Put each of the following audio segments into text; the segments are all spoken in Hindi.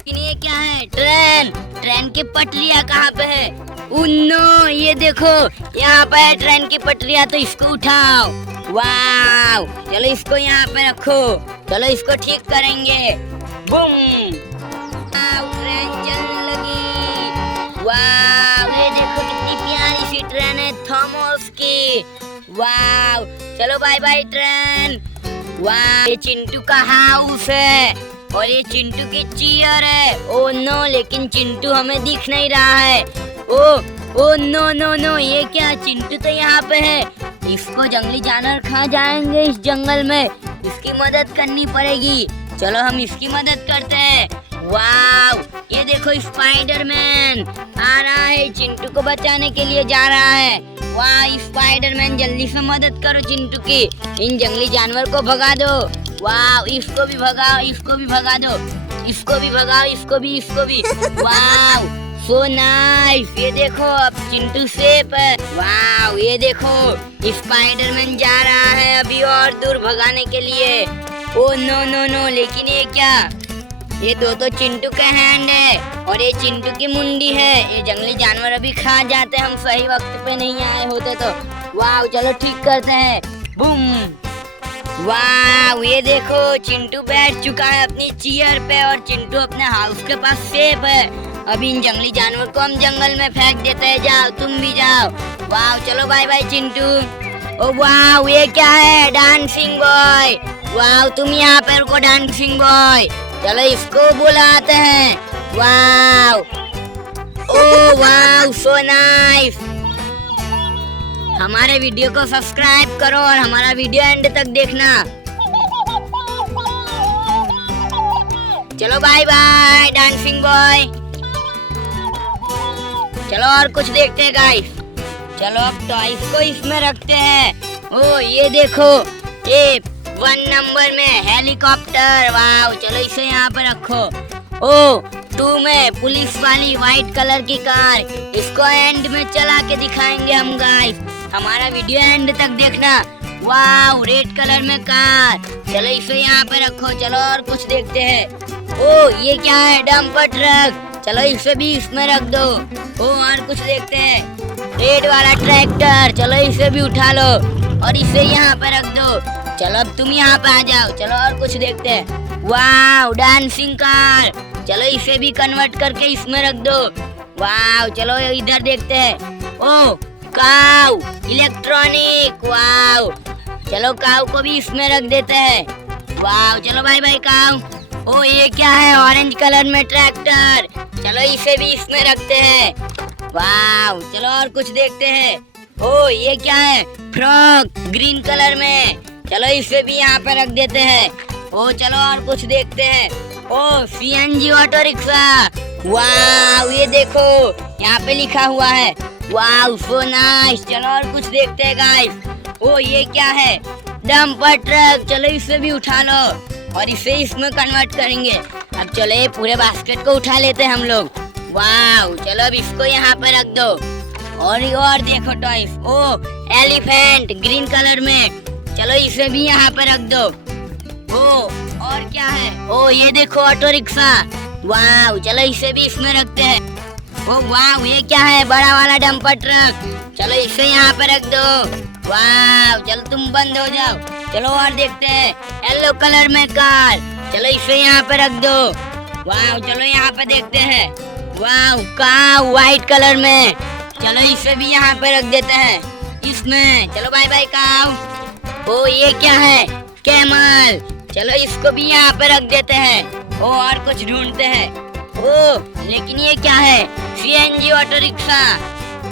लेकिन ये क्या है? ट्रेन ट्रेन की पटरियाँ कहाँ पे है? उन्नो, ये देखो यहाँ पे है ट्रेन की पटरियाँ, तो इसको उठाओ। वाव, चलो इसको यहाँ पे रखो। चलो इसको ठीक करेंगे। बूम, ट्रेन चलने लगी। वाव, ये देखो कितनी प्यारी सी ट्रेन है थॉमस की। वाव, चलो बाय बाय ट्रेन। वाह, ये चिंटू का हाउस है और ये चिंटू की चेयर है। ओ नो, लेकिन चिंटू हमें दिख नहीं रहा है। ओ नो नो नो, ये क्या? चिंटू तो यहाँ पे है। इसको जंगली जानवर खा जाएंगे इस जंगल में। इसकी मदद करनी पड़ेगी। चलो हम इसकी मदद करते हैं। वाव, ये देखो स्पाइडरमैन आ रहा है, चिंटू को बचाने के लिए जा रहा है। वाह, स्पाइडरमैन जल्दी से मदद करो चिंटू की। इन जंगली जानवर को भगा दो। वाह, इसको भी भगाओ, इसको भी भगा दो, इसको भी भगाओ, इसको भी। वाह, सो नाइस। ये देखो अब चिंटू सेफ है। वाह, ये देखो स्पाइडरमैन जा रहा है अभी और दूर भगाने के लिए। ओ नो नो नो, लेकिन ये क्या? ये दो तो चिंटू के हैंड है और ये चिंटू की मुंडी है। ये जंगली जानवर अभी खा जाते, हम सही वक्त पे नहीं आए होते तो। वाह, चलो ठीक करते हैं। बूम, वाह, ये देखो चिंटू बैठ चुका है अपनी चेयर पे और चिंटू अपने हाउस के पास सेफ है। अभी इन जंगली जानवर को हम जंगल में फेंक देते हैं। जाओ, तुम भी जाओ। वाह, चलो बाय बाय चिंटू। ओ वाह, ये क्या है? Dancing boy. वाह, तुम यहाँ पे रुको डांसिंग बॉय। चलो इसको बुलाते हैं। वाह, ओ वाह, सो नाइस। हमारे वीडियो को सब्सक्राइब करो और हमारा वीडियो एंड तक देखना। चलो बाय बाय डांसिंग बॉय। चलो और कुछ देखते हैं गाइस। चलो अब टॉयज को इसमें रखते हैं। ओ ये देखो, ये 1 नंबर में हेलीकॉप्टर। वाह, चलो इसे यहाँ पे रखो। ओ 2 में पुलिस वाली व्हाइट कलर की कार। इसको एंड में चला के दिखाएंगे हम गाइस। हमारा वीडियो एंड तक देखना। वाह, रेड कलर में कार। चलो इसे यहाँ पे रखो। चलो और कुछ देखते हैं। ओ ये क्या है? Dumper truck. चलो इसे भी इसमें रख दो। ओ और कुछ देखते हैं। रेड वाला ट्रैक्टर। चलो इसे भी उठा लो और इसे यहाँ पे रख दो। चलो अब तुम यहाँ पे आ जाओ। चलो और कुछ देखते हैं। वाह, डांसिंग कार। चलो इसे भी कन्वर्ट करके इसमें रख दो। वाह, चलो इधर देखते हैं। ओ काऊ इलेक्ट्रॉनिक। वाह, चलो काऊ को भी इसमें रख देते हैं। वाह, चलो बाय बाय काऊ। ओ ये क्या है? ऑरेंज कलर में ट्रैक्टर। चलो इसे भी इसमें रखते हैं। वाह, चलो और कुछ देखते हैं। ओ ये क्या है? फ्रॉक ग्रीन कलर में। चलो इसे भी यहाँ पे रख देते हैं। ओ चलो और कुछ देखते हैं। ओ सीएनजी ऑटो रिक्शा। वाह, ये देखो यहाँ पे लिखा हुआ है। वाह, सो नाइस। चलो और कुछ देखते हैं गाइस। ओ ये क्या है? Dumper truck. चलो इसे भी उठा लो और इसे इसमें कन्वर्ट करेंगे। अब चलो ये पूरे बास्केट को उठा लेते हैं हम लोग। वाह, चलो अब इसको यहाँ पे रख दो। और देखो टॉयज। ओ एलिफेंट ग्रीन कलर में। चलो इसे भी यहाँ पे रख दो। ओ और क्या है? ओ ये देखो ऑटो रिक्शा। वाह, चलो इसे भी इसमें रखते हैं। ओ वाह, ये क्या है? बड़ा वाला डंपर ट्रक। चलो इसे यहाँ पे रख दो। वाह, चलो तुम बंद हो जाओ। चलो और देखते हैं। येलो कलर में कार। चलो इसे यहाँ पे रख दो। वाह, चलो यहाँ पे देखते हैं। वाह, काऊ व्हाइट कलर में। चलो इसे भी यहाँ पे रख देते हैं इसमें। चलो बाय बाय काऊ। ओ ये क्या है? कैमल। चलो इसको भी यहाँ पे रख देते हैं। ओ और कुछ ढूंढते हैं। ओ लेकिन ये क्या है? CNG auto rickshaw.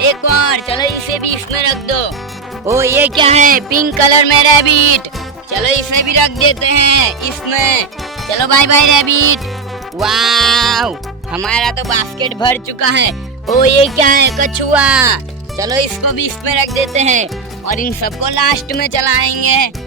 एक और। चलो इसे भी इसमें रख दो। ओ ये क्या है? पिंक कलर में रैबिट। चलो इसे भी रख देते हैं इसमें। चलो बाय बाय रैबिट। वाह, हमारा तो बास्केट भर चुका है। ओ ये क्या है? कछुआ। चलो इसको भी इसमें रख देते हैं और इन सबको लास्ट में चलाएंगे।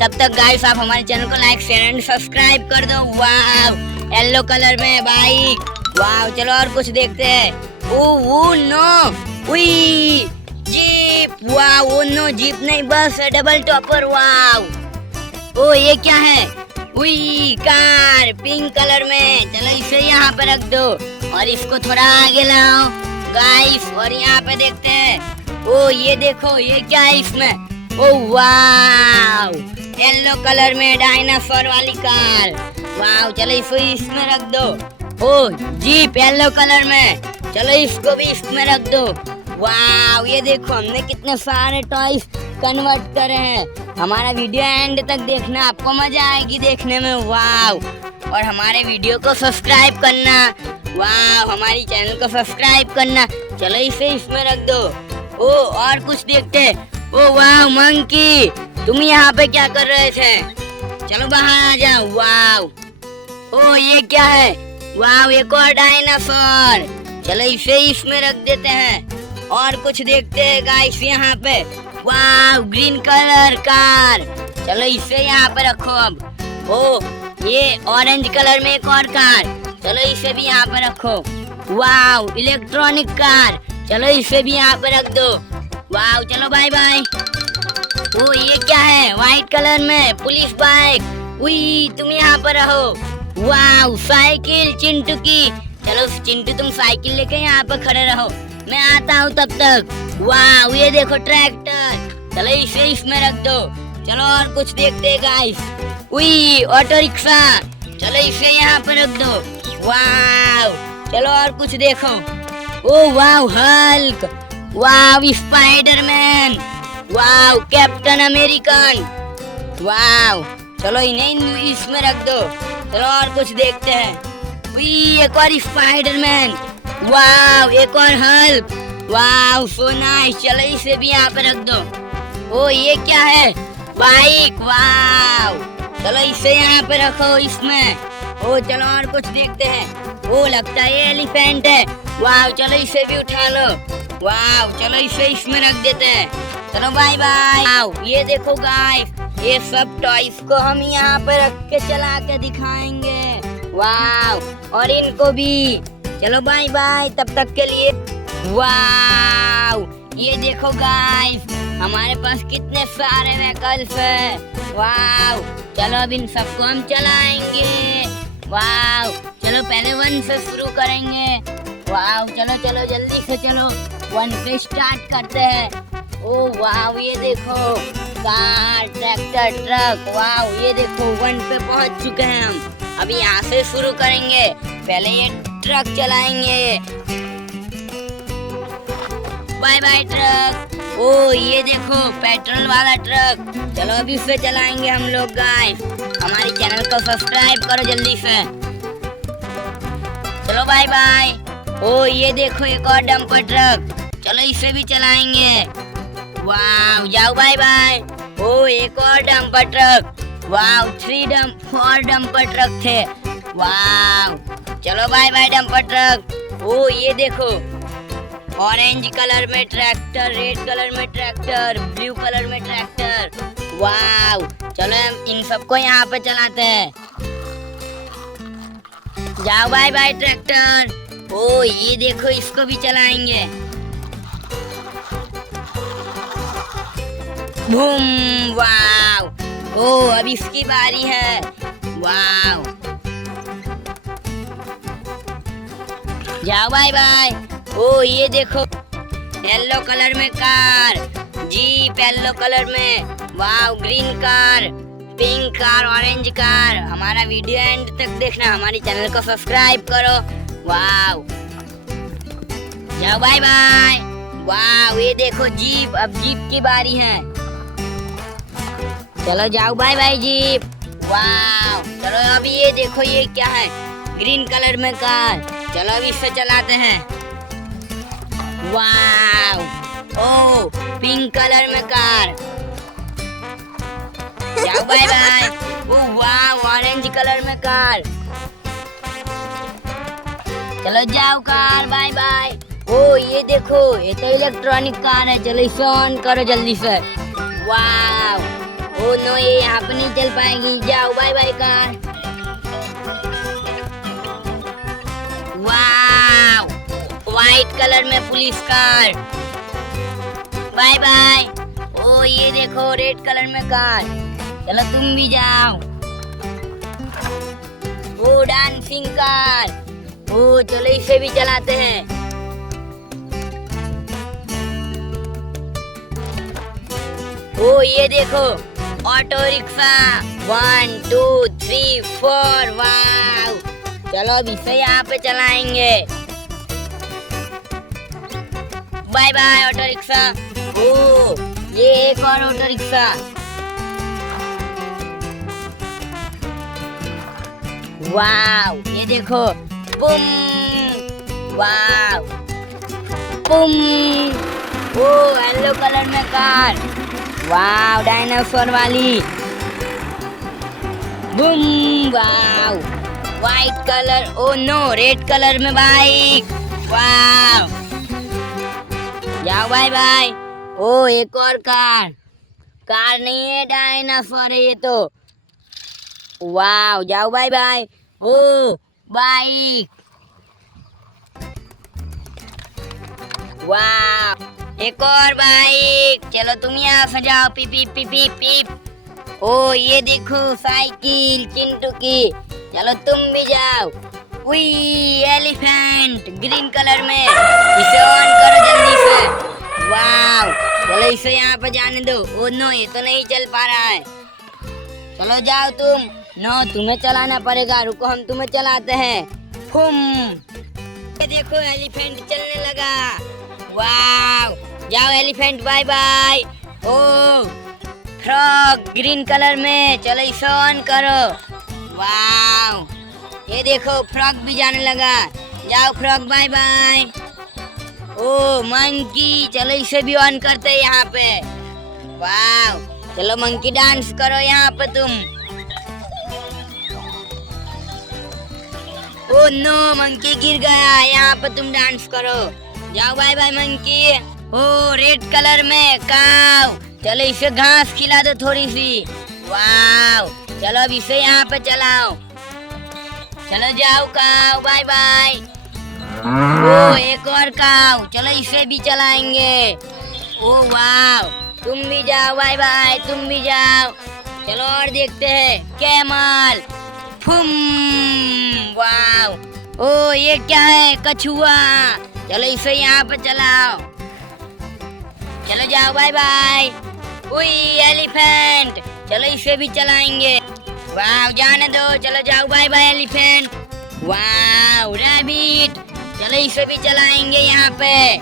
तब तक गाइस आप हमारे चैनल को लाइक शेयर एंड सब्सक्राइब कर दो। वाह, येलो कलर में बाइक। वाह, चलो और कुछ देखते हैं। ओ नो, उई जीप। वाह, ओ नो, जीप नहीं बस है, डबल टॉपर। वाह, ओ ये क्या है? उई कार पिंक कलर में। चलो इसे यहाँ यहाँ पे रख दो और इसको थोड़ा आगे लाओ गाइस। और यहाँ पे देखते हैं, ओ ये देखो ये क्या है इसमें, ओ वाव, येलो कलर में डायनासोर वाली कार। वाव, चलो इसको इसमें रख दो। ओ जीप येलो कलर में, चलो इसको भी इसमें रख दो। वाव, ये देखो हमने कितने सारे टॉयज कन्वर्ट करे हैं। हमारा वीडियो एंड तक देखना, आपको मजा आएगी देखने में। वाव, और हमारे वीडियो को सब्सक्राइब करना। वाव, हमारी चैनल को सब्सक्राइब करना। चलो इसे इसमें रख दो। ओ और कुछ देखते हैं। ओ वाव मंकी, तुम यहाँ पे क्या कर रहे थे? चलो बाहर आ जाओ। वाव, ओ ये क्या है? वाव, एक और डायनासोर। चलो इसे इसमें रख देते हैं। और कुछ देखते हैं गाइस यहाँ पे। वाव, ग्रीन कलर कार। चलो इसे यहाँ पे रखो अब। ओ ये ऑरेंज कलर में एक और कार। चलो इसे भी यहाँ पे रखो। वाव, इलेक्ट्रॉनिक कार। चलो इसे भी यहाँ पे रख दो। वाव, चलो बाय बाय। ओ ये क्या है? व्हाइट कलर में पुलिस बाइक। उई, तुम यहाँ पर रहो। वाव, साइकिल चिंटू की। चलो चिंटू तुम साइकिल लेके यहाँ पे खड़े रहो, मैं आता हूँ तब तक। वाव, ये देखो ट्रैक्टर। चलो इसे इसमें रख दो। चलो और कुछ देखते हैं गाइस। उई, ऑटो रिक्शा। चलो इसे यहाँ पे रख दो। वाव, चलो और कुछ देखो। ओ वाव, हल्क। वाव, स्पाइडरमैन। वाव, कैप्टन अमेरिकन। वाव, चलो इन्हें इसमें रख दो। चलो और कुछ देखते हैं। एक और स्पाइडरमैन। वाव, एक और हल्क। वाव, सो नाइस। चलो इसे भी यहाँ पे रख दो। ओ ये क्या है? बाइक। वाव, चलो इसे यहाँ पे रखो इसमें। ओ चलो और कुछ देखते हैं। ओ लगता है ये एलिफेंट है। वाव, चलो इसे भी उठा लो। वाव, चलो इसे इसमें रख देते हैं। चलो बाय बाय। वाव, ये देखो गाइस, ये सब टॉयज को हम यहाँ पे रख के चला के दिखाएंगे। वाव, और इनको भी। चलो बाय बाय तब तक के लिए। वाव, ये देखो गाइस, हमारे पास कितने सारे व्हीकल्स है। वाव, चलो अब इन सबको हम चलाएंगे। वाव, चलो पहले 1 से शुरू करेंगे। वाव, चलो चलो जल्दी से चलो, 1 से स्टार्ट करते हैं। ओ वाव, ये देखो कार, ट्रैक्टर, ट्रक। वाव, ये देखो 1 पे पहुंच चुके हैं हम। अभी यहाँ से शुरू करेंगे। पहले ये ट्रक चलाएंगे। Bye bye truck. ओ ये देखो पेट्रोल वाला ट्रक। चलो अभी उसे चलाएंगे हम लोग गाइस। हमारी चैनल को सब्सक्राइब करो जल्दी से। चलो बाय बाय। ओ ये देखो एक और डंपर ट्रक। चलो इसे भी चलाएंगे। वाव, जाओ बाय बाय। ओ एक और डंपर ट्रक। वाव, 4 डंपर ट्रक थे। वाव, चलो बाय बाय डंपर ट्रक। ओ ये देखो ऑरेंज कलर में ट्रैक्टर, रेड कलर में ट्रैक्टर, ब्लू कलर में ट्रैक्टर। वाव, चलो हम इन सबको यहाँ पे चलाते हैं। जाओ बाय बाय ट्रैक्टर। ओ ये देखो इसको भी चलाएंगे। बूम। वाव, ओ अब इसकी बारी है। वाव, जाओ बाय बाय। ओ ये देखो येलो कलर में कार, जीप येलो कलर में। Wow, green car, pink car, orange car. हमारा वीडियो एंड तक देखना, हमारी चैनल को सब्सक्राइब करो। वाव, जाओ बाय बाय। वाव, ये देखो जीप, अब जीप की बारी है। चलो जाओ बाय बाय जीप। वाव, चलो अभी ये देखो ये क्या है? ग्रीन कलर में कार। चलो अभी इसे चलाते हैं। वाव, ओ पिंक कलर में कार। जाओ बाय बाय। ओ वाव, ऑरेंज कलर में कार। चलो जाओ कार, बाय बाय। ओ ये देखो ये तो इलेक्ट्रॉनिक कार है। चलो इसे ऑन करो जल्दी से। वाव, ओ नो, ये यहाँ पे नहीं चल पाएगी। जाओ bye bye car. Wow, white colour में पुलिस कार। Bye bye. ओ ये देखो रेड कलर में कार। चलो तुम भी जाओ। ओ डांसिंग कार। ओ चलो इसे भी चलाते हैं। ओ ये देखो ऑटो रिक्शा 1 2 3 4 वाव। चलो अब इसे यहाँ पे चलाएंगे। Bye bye auto rickshaw. ओ ये एक और ऑटो रिक्शा। वाव ये देखो बुम वाव बुम। ओ येलो कलर में कार। वाव डायनासोर वाली boom. Wow white colour oh no red colour में बाइक। वाव जाओ बाय बाय। ओ एक और कार। कार नहीं है डायनासोर है ये तो। वाव जाओ बाय बाय। ओ बाइक। वाव एक और बाइक। चलो तुम यहाँ से जाओ। पीप पीप पीप पीप पीप। ओ ये देखो साइकिल चिंटू की। चलो तुम भी जाओ। वी एलिफेंट ग्रीन कलर में। इसे ऑन करो जल्दी से। वाव चलो इसे यहाँ पे जाने दो। ओ नो ये तो नहीं चल पा रहा है। चलो जाओ तुम। नो तुम्हें चलाना पड़ेगा। रुको हम तुम्हें चलाते हैं। फुम ये देखो एलिफेंट चलने लगा। वाव जाओ एलिफेंट बाय बाय। ओ फ्रॉग ग्रीन कलर में। चलो इसे ऑन करो। वाव ये देखो फ्रॉग भी जाने लगा। जाओ फ्रॉग बाय बाय। ओ मंकी चलो इसे भी ऑन करते हैं यहाँ पे। वाव चलो मंकी डांस करो यहाँ पे तुम। ओ नो मंकी गिर गया। यहाँ पे तुम डांस करो। जाओ बाय बाय मंकी। ओ रेड कलर में काव। चलो इसे घास खिला दो थोड़ी सी। वाव चलो अब इसे यहाँ पे चलाओ। चलो जाओ काव बाय बाय। ओ एक और काव। चलो इसे भी चलाएंगे। ओ वाव तुम भी जाओ बाय बाय। तुम भी जाओ। चलो और देखते हैं कैमल। फुम वाव। ओ ये क्या है कछुआ। चलो इसे यहाँ पे चलाओ। चलो जाओ बाय बाय। ओए एलिफेंट चलो इसे भी चलाएंगे। वाव जाने दो। चलो जाओ bye bye elephant. Wow rabbit चलो इसे भी चलाएंगे यहाँ पे।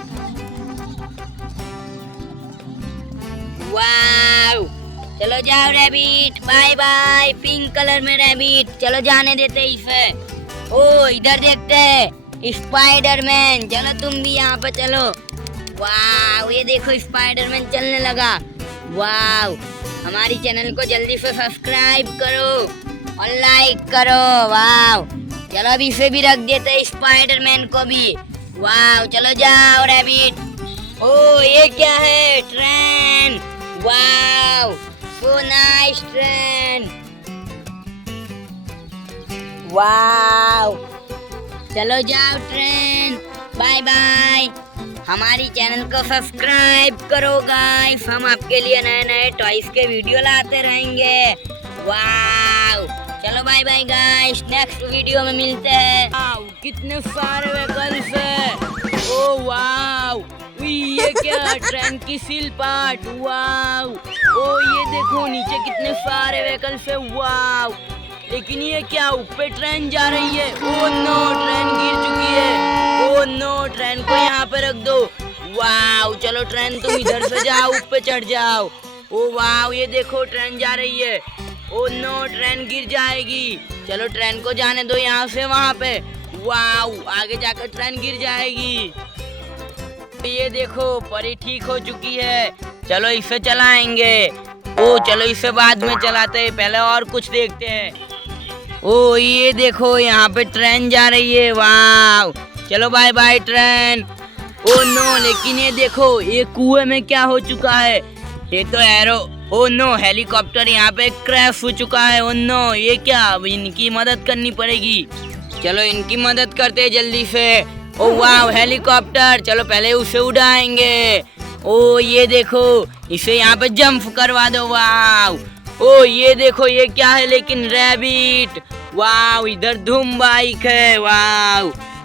वाव चलो जाओ rabbit bye bye. Pink colour में रैबिट। चलो जाने देते इसे। ओ इधर देखते हैं स्पाइडरमैन। चलो तुम भी यहाँ पे चलो। वाव ये देखो स्पाइडरमैन चलने लगा। वाव हमारी चैनल को जल्दी से सब्सक्राइब करो और लाइक करो। वाव चलो अब इसे भी रख देते हैं स्पाइडरमैन को भी। वाव चलो जाओ रैबिट। ओ ये क्या है ट्रेन। वाव सो नाइस ट्रेन। वाव चलो जाओ ट्रेन बाय बाय। हमारी चैनल को सब्सक्राइब करो गाइस। हम आपके लिए नए नए टॉयज के वीडियो लाते रहेंगे। वाव चलो bye bye guys. Next video में मिलते हैं। वाव कितने सारे व्हीकल्स है। ओ वाव ये क्या ट्रेन की सील पार्ट। वाव ओ ये देखो नीचे कितने सारे व्हीकल्स है। वाव लेकिन ये क्या ऊपर ट्रेन जा रही है। ओ नो ट्रेन गिर चुकी है। ओ नो ट्रेन को यहाँ पे रख दो। वाव चलो ट्रेन तुम इधर से जाओ ऊपर चढ़ जाओ। ओ वाव ये देखो ट्रेन जा रही है। ओ नो ट्रेन गिर जाएगी। चलो ट्रेन को जाने दो यहाँ से वहाँ पे। वाव आगे जाकर ट्रेन गिर जाएगी। ये देखो परी ठीक हो चुकी है। चलो इसे चलाएंगे। ओ चलो इसे बाद में चलाते हैं। पहले और कुछ देखते हैं। ओ ये देखो यहाँ पे ट्रेन जा रही है। वाव चलो bye bye train. Oh no लेकिन ये देखो ये कुएं में क्या हो चुका है। ये तो एरो ओ नो हेलीकॉप्टर यहाँ पे क्रैश हो चुका है। ओ नो ये क्या। अब इनकी मदद करनी पड़ेगी। चलो इनकी मदद करते हैं जल्दी से। ओ वाव हेलीकॉप्टर। चलो पहले उसे उड़ाएंगे। ओ ये देखो इसे यहाँ पे जंप करवा दो। वाव ओ ये देखो ये क्या है लेकिन रैबिट। वाव इधर धूम बाइक है। वाव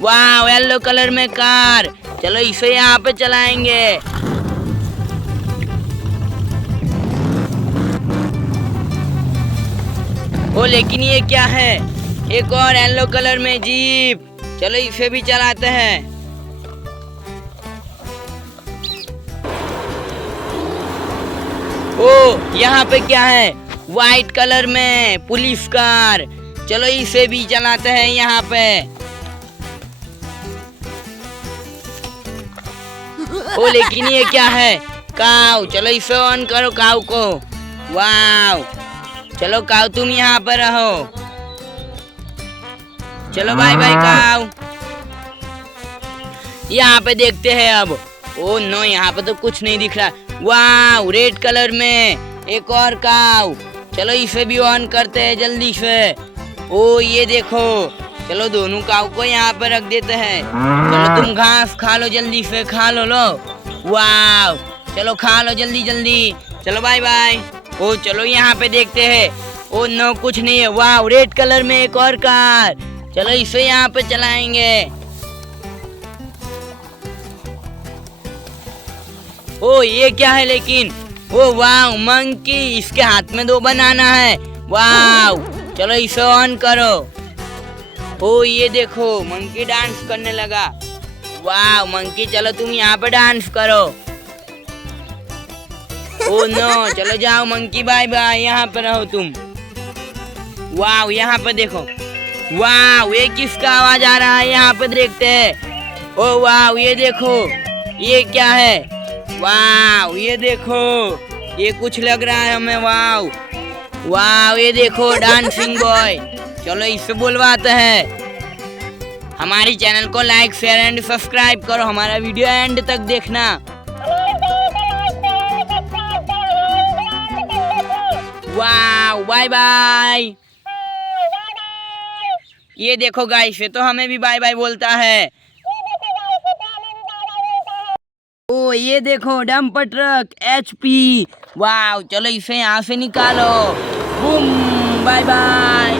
वाह, येलो कलर में कार। चलो इसे यहाँ पे चलाएंगे। ओ लेकिन ये क्या है? एक और येलो कलर में जीप। चलो इसे भी चलाते हैं। ओ यहाँ पे क्या है? व्हाइट कलर में पुलिस कार। चलो इसे भी चलाते हैं यहाँ पे। ओ लेकिन ये क्या है? काऊ। चलो इसे ऑन करो काऊ को। वाव, चलो काऊ तुम यहाँ पर रहो। चलो बाय बाय काऊ। यहाँ पे देखते हैं अब। ओ नो, यहाँ पे तो कुछ नहीं दिख रहा। वाव, रेड कलर में एक और काऊ। चलो इसे भी ऑन करते हैं जल्दी से। ओ ये देखो, चलो दोनों काऊ को यहाँ पे रख देते हैं। चलो तुम घास खा लो, जल्दी से खा लो। वाव, चलो खा लो जल्दी जल्दी। चलो बाय बाय। ओ चलो यहाँ पे देखते हैं। ओ नो, कुछ नहीं है। वाव, रेड कलर में एक और कार। चलो इसे यहाँ पे चलाएंगे। ओ ये क्या है लेकिन? ओ वाव, मंकी। इसके हाथ में 2 बनाना है। वाव, चलो इसे ऑन करो। ओ ये देखो, मंकी डांस करने लगा। वाव मंकी, चलो तुम यहाँ पे डांस करो। ओ नो, चलो जाओ मंकी, बाय बाय। यहाँ पे रहो तुम। वाव, यहाँ पे देखो। वाव, ये किसका आवाज आ रहा है? यहाँ पे देखते हैं। ओ वाव, ये देखो, ये क्या है? वाव, ये देखो, ये कुछ लग रहा है हमें। वाव वाव, ये देखो, डांसिंग बॉय। चलो इसे बुलवाते हैं। हमारी चैनल को लाइक, शेयर एंड सब्सक्राइब करो। हमारा वीडियो एंड तक देखना। वाव, बाय बाय। ये देखो गाइस, ये तो हमें भी बाय बाय बोलता है। ओ ये देखो, डंपर ट्रक HP। वाव, चलो इसे यहाँ से निकालो। Boom, bye bye.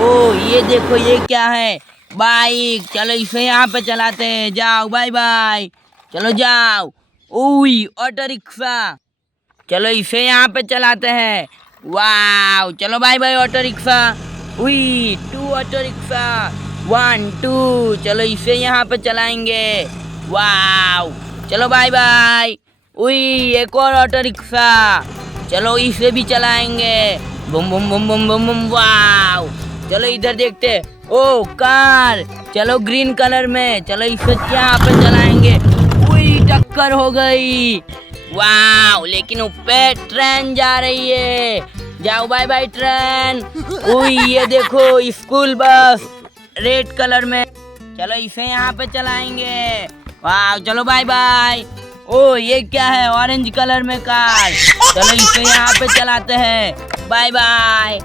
ओ ये देखो, ये क्या है? बाइक। चलो इसे यहाँ पे चलाते हैं। जाओ, बाय बाय। चलो जाओ। ओई, ऑटो रिक्शा। चलो इसे यहाँ पे चलाते हैं। वाव, चलो बाय बाय ऑटो रिक्शा। उई, 2 ऑटो रिक्शा। 1 2। चलो इसे यहाँ पे चलाएंगे। वाव, चलो बाय बाय। उई, एक और ऑटो रिक्शा। चलो इसे भी चलाएंगे। बम बम बम बम बम बम। वाव, चलो इधर देखते। ओ कार। चलो ग्रीन कलर में। चलो इसे यहाँ पे चलाएंगे। उई, टक्कर हो गई। वाव, लेकिन ऊपर ट्रेन जा रही है। जाओ, बाय बाय ट्रेन। उई, ये देखो, स्कूल बस रेड कलर में। चलो इसे यहाँ पे चलाएंगे। वाव, चलो बाय बाय। ओ ये क्या है? ऑरेंज कलर में कार। चलो इसे यहाँ पे चलाते हैं। Bye bye.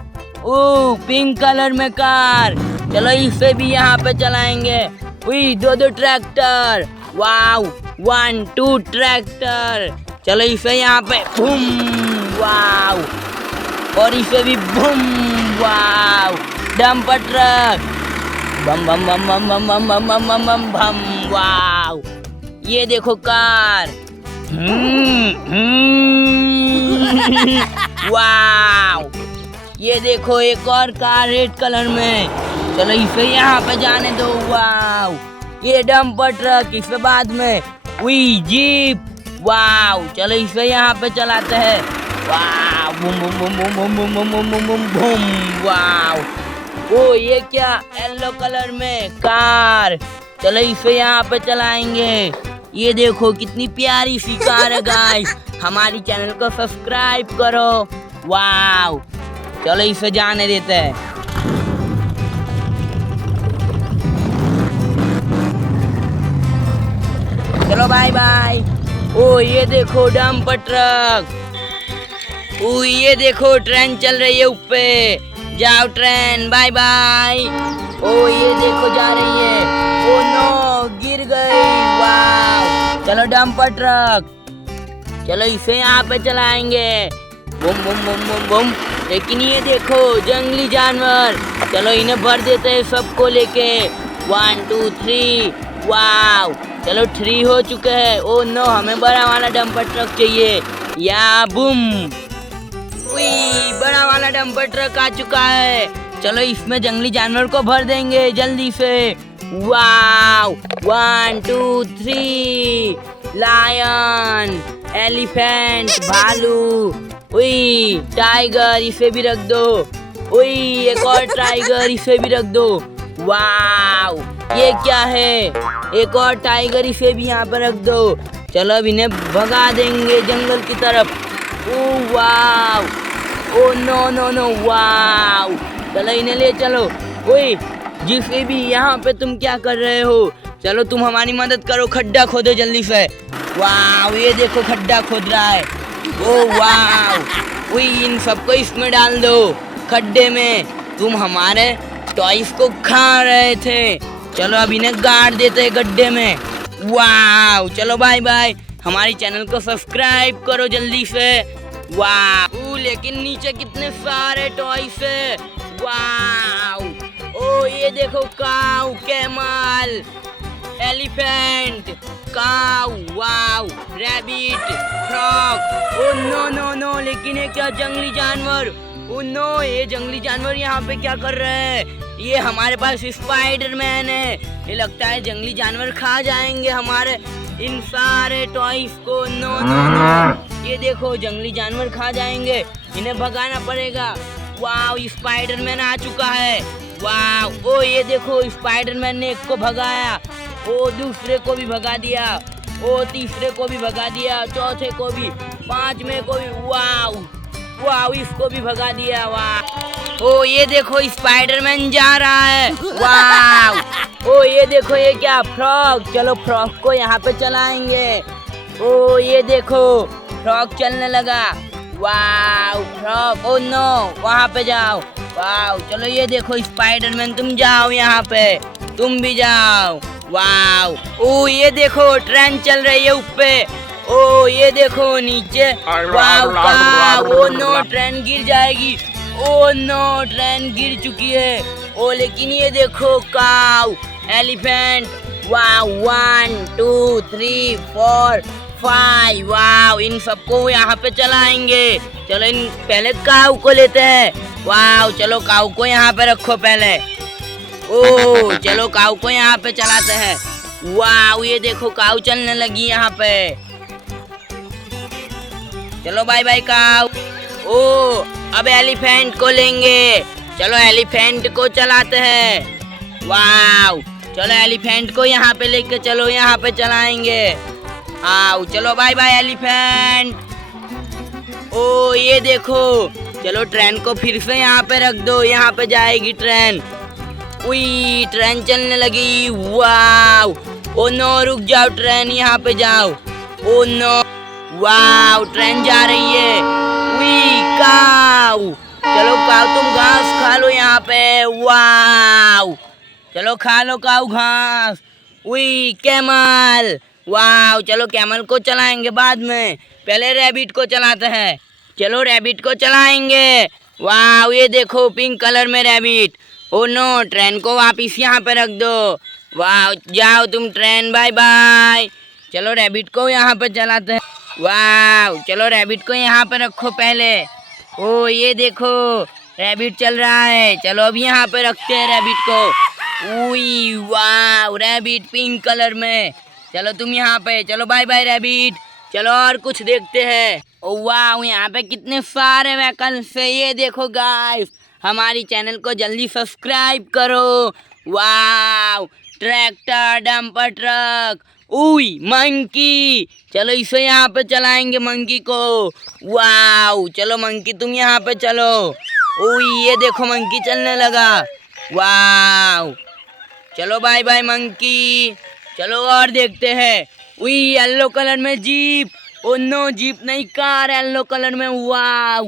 ओ पिंक कलर में कार। चलो इसे भी यहाँ पे चलाएंगे। उई, 2 ट्रैक्टर। वाव, 1 2 ट्रैक्टर। चलो इसे यहाँ पे बूम। वाव, और इसे भी बूम। वाव, डंपर ट्रक। बम बम बम बम बम बम बम बम बम बम बम। वाव, ये देखो कार। वाव, ये देखो, एक और कार रेड कलर में। चलो इसे यहाँ पे जाने दो। वाव, ये डंपर ट्रक। इसके बाद में उई, जीप। वाव, चलो इसे यहाँ पे चलाते हैं। Wow, boom boom boom boom boom boom boom boom boom boom. Wow, ओ ये क्या? येलो कलर में कार। चलो इसे यहाँ पे चलाएंगे। ये देखो, कितनी प्यारी सी कार है गाइस। हमारी चैनल को सब्सक्राइब करो। वाव, चलो इसे जाने देते हैं। चलो बाय बाय। ओ ये देखो, डंपर ट्रक। ओ ये देखो, ट्रेन चल रही है ऊपर। जाओ ट्रेन, बाय बाय। ओ ये देखो, जा रही है। ओ नो, गिर गई। वाव, चलो डंपर ट्रक। चलो इसे यहाँ पे चलाएंगे। Boom boom boom boom boom. लेकिन ये देखो, जंगली जानवर। चलो इन्हें भर देते हैं सबको लेके। 1 2 3। वाव, चलो 3 हो चुके हैं। ओ नो, हमें बड़ा वाला डंपर ट्रक चाहिए। या बूम, बड़ा वाला डंपर ट्रक आ चुका है। चलो इसमें जंगली जानवर को भर देंगे जल्दी से। वाव, 1 2 3। लायन, एलिफेंट, भालू, टाइगर, इसे भी रख दो। एक और टाइगर, इसे भी रख दो। वाव, ये क्या है? एक और टाइगर, इसे भी यहाँ पर रख दो। चलो अब इन्हें भगा देंगे जंगल की तरफ। ओ वाव, ओ नो नो नो, वाव, चलो इन्हें ले चलो। जिसे भी, यहाँ पे तुम क्या कर रहे हो? चलो तुम हमारी मदद करो, खड्डा खोदो जल्दी से। वाव, ये देखो खड्डा खोद रहा है। ओ वाव, इन सबको इसमें डाल दो खड्डे में। तुम हमारे टॉयज को खा रहे थे। चलो अब इन्हें गाड़ देते हैं गड्ढे में। वाव, चलो बाय बाय। हमारे चैनल को सब्सक्राइब करो जल्दी से। वाव, लेकिन नीचे कितने सारे टॉयज है। वाव, ओ ये देखो, cow, camel, elephant, cow, wow, rabbit, frog. Oh no no no, लेकिन ये क्या जंगली जानवर? ओ नो, ये जंगली जानवर यहाँ पे क्या कर रहे हैं? ये हमारे पास स्पाइडरमैन है। ये लगता है जंगली जानवर खा जाएंगे हमारे इन सारे टॉयज को। नो नो नो, ये देखो जंगली जानवर खा जाएंगे, इन्हें भगाना पड़ेगा। वाव, स्पाइडरमैन आ चुका है। वाव, ओ ये देखो स्पाइडरमैन ने एक को भगाया। ओ दूसरे को भी भगा दिया। ओ तीसरे को भी भगा दिया, चौथे को भी, पांचवें को भी। वाव वाव, इसको भी भगा दिया। वाह, ओ ये देखो स्पाइडरमैन जा रहा है। वाव, ओ ये देखो, ये क्या, फ्रॉग। चलो फ्रॉग को यहाँ पे चलाएंगे। ओ ये देखो फ्रॉग चलने लगा। वाव, फ्रॉग, ओ नो, वहाँ पे जाओ। वाव, चलो ये देखो स्पाइडरमैन, तुम जाओ यहाँ पे, तुम भी जाओ। वाव, ओ ये देखो ट्रेन चल रही है ऊपर। ओ ये देखो नीचे। वाव, ओ नो, ट्रेन गिर जाएगी। ओ नो, ट्रेन गिर चुकी है। ओ लेकिन ये देखो, काऊ, एलिफेंट। वाव, 1 2 3 4 5। वाव, इन सबको यहाँ पे चलाएंगे। चलो इन पहले काऊ को लेते हैं। वाव, चलो काऊ को यहाँ पे रखो पहले। ओ चलो काऊ को यहाँ पे चलाते हैं। वाव, ये देखो काऊ चलने लगी यहाँ पे। चलो बाय बाय काऊ। ओ अब एलिफेंट को लेंगे। चलो एलिफेंट को चलाते हैं। वाव, चलो एलिफेंट को यहाँ पे लेके चलो, यहाँ पे चलाएंगे। आओ, चलो बाय बाय एलिफेंट। ओ ये देखो, चलो ट्रेन को फिर से यहाँ पे रख दो, यहाँ पे जाएगी ट्रेन। ट्रेन चलने लगी। वाव, ओ नो, रुक जाओ ट्रेन, यहाँ पे जाओ। ओ नो, वाव, ट्रेन जा रही है। काऊ, चलो काऊ तुम घास खा लो यहाँ पे। वाव, चलो खा लो काऊ घास। कैमल। वाव, चलो कैमल को चलाएंगे बाद में, पहले रैबिट को चलाते हैं। चलो रैबिट को चलाएंगे। वाव, ये देखो पिंक कलर में रैबिट। ओ नो, ट्रेन को वापिस यहाँ पे रख दो। वाव, जाओ तुम ट्रेन, बाय बाय। चलो रैबिट को यहाँ पे चलाते हैं। वाव, चलो रैबिट को यहाँ पे रखो पहले। ओ ये देखो रैबिट चल रहा है। चलो अब यहाँ पे रखते हैं रैबिट को। वाव, रैबिट पिंक कलर में। चलो तुम यहाँ पे, चलो बाय बाय रैबिट। चलो और कुछ देखते हैं। ओ वाव, यहाँ पे कितने सारे व्हीकल्स है। ये देखो गाइस, हमारी चैनल को जल्दी सब्सक्राइब करो। वाव, ट्रैक्टर, डंपर ट्रक, मंकी। चलो इसे यहाँ पे चलाएंगे मंकी को। वाव, चलो मंकी तुम यहाँ पे चलो। ये देखो मंकी चलने लगा। वाव, चलो बाय बाय मंकी। चलो और देखते हैं। येलो कलर में जीप। ओ नो, जीप नहीं कार, येलो कलर में। वाव।